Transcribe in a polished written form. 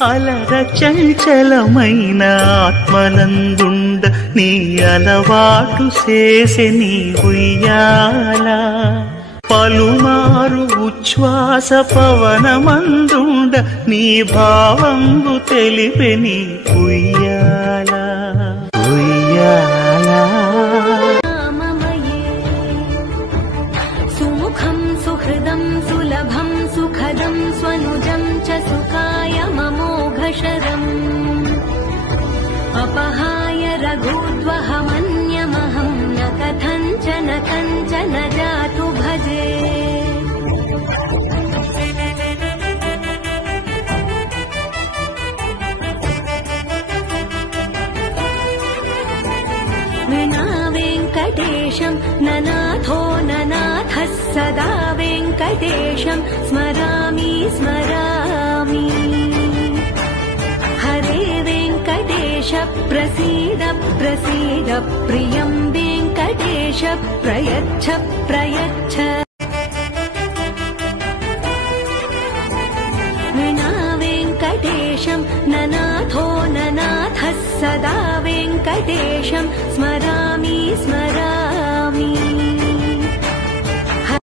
అలర చంచలమైన ఆత్మలందుండ నీ అలవాటు చేసే నీ ఉయ్యాల పలుమారు ఉచ్ఛ్వాస పవనమందుండ నీ భావంబు తెలిపే నీ ఉయ్యాల ఉయ్యాల సుముఖం సుహృదం సులభం సుఖదం స్వనుజం చ సుఖాయ మమోఘశరం అపహాయ రఘుద్వహమన్యమహం న కథంచన కంచన జాతు భజే వినా వెంకటేశం ననాథో ననాథః సదా వెంకటేశం స్మరామి స్మరామి హరే వెంకటేశ ప్రసీద ప్రసీద ప్రియం వెంకటేశ ప్రయచ్ఛ ప్రయచ్ఛ వినా వెంకటేశం ననాథో ననాథः సదా వెంకటేశం స్మరామి స్మరామి